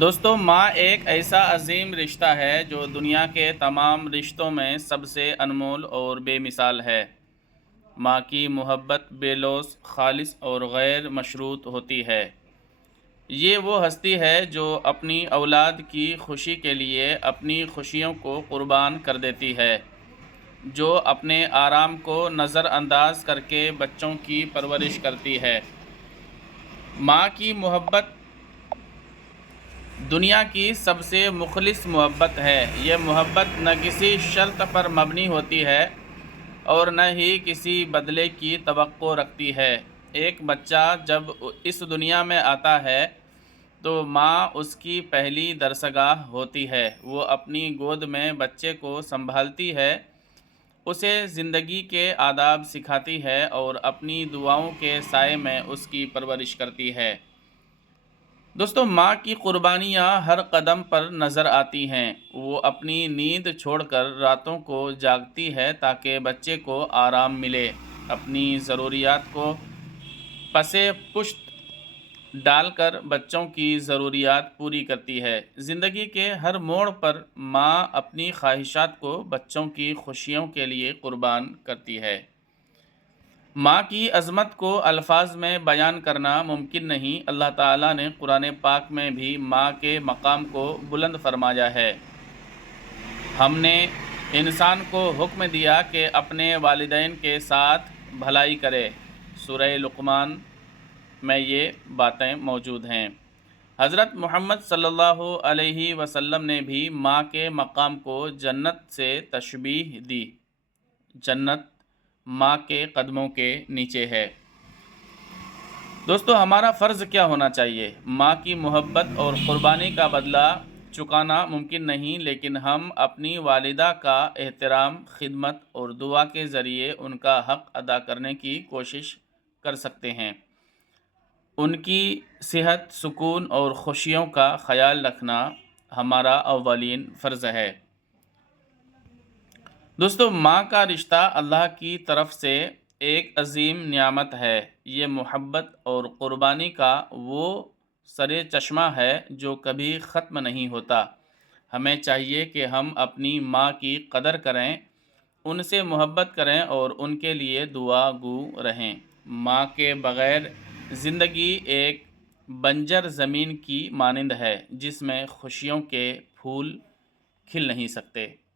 دوستو، ماں ایک ایسا عظیم رشتہ ہے جو دنیا کے تمام رشتوں میں سب سے انمول اور بے مثال ہے۔ ماں کی محبت بے لوث، خالص اور غیر مشروط ہوتی ہے۔ یہ وہ ہستی ہے جو اپنی اولاد کی خوشی کے لیے اپنی خوشیوں کو قربان کر دیتی ہے، جو اپنے آرام کو نظر انداز کر کے بچوں کی پرورش کرتی ہے۔ ماں کی محبت دنیا کی سب سے مخلص محبت ہے۔ یہ محبت نہ کسی شرط پر مبنی ہوتی ہے اور نہ ہی کسی بدلے کی توقع رکھتی ہے۔ ایک بچہ جب اس دنیا میں آتا ہے تو ماں اس کی پہلی درسگاہ ہوتی ہے۔ وہ اپنی گود میں بچے کو سنبھالتی ہے، اسے زندگی کے آداب سکھاتی ہے اور اپنی دعاؤں کے سائے میں اس کی پرورش کرتی ہے۔ دوستو، ماں کی قربانیاں ہر قدم پر نظر آتی ہیں۔ وہ اپنی نیند چھوڑ کر راتوں کو جاگتی ہے تاکہ بچے کو آرام ملے، اپنی ضروریات کو پس پشت ڈال کر بچوں کی ضروریات پوری کرتی ہے۔ زندگی کے ہر موڑ پر ماں اپنی خواہشات کو بچوں کی خوشیوں کے لیے قربان کرتی ہے۔ ماں کی عظمت کو الفاظ میں بیان کرنا ممکن نہیں۔ اللہ تعالیٰ نے قرآن پاک میں بھی ماں کے مقام کو بلند فرمایا ہے۔ ہم نے انسان کو حکم دیا کہ اپنے والدین کے ساتھ بھلائی کرے۔ سورہ لقمان میں یہ باتیں موجود ہیں۔ حضرت محمد صلی اللہ علیہ وسلم نے بھی ماں کے مقام کو جنت سے تشبیہ دی۔ جنت ماں کے قدموں کے نیچے ہے۔ دوستو، ہمارا فرض کیا ہونا چاہیے؟ ماں کی محبت اور قربانی کا بدلہ چکانا ممکن نہیں، لیکن ہم اپنی والدہ کا احترام، خدمت اور دعا کے ذریعے ان کا حق ادا کرنے کی کوشش کر سکتے ہیں۔ ان کی صحت، سکون اور خوشیوں کا خیال رکھنا ہمارا اولین فرض ہے۔ دوستو، ماں کا رشتہ اللہ کی طرف سے ایک عظیم نعمت ہے۔ یہ محبت اور قربانی کا وہ سرِ چشمہ ہے جو کبھی ختم نہیں ہوتا۔ ہمیں چاہیے کہ ہم اپنی ماں کی قدر کریں، ان سے محبت کریں اور ان کے لیے دعا گو رہیں۔ ماں کے بغیر زندگی ایک بنجر زمین کی مانند ہے جس میں خوشیوں کے پھول کھل نہیں سکتے۔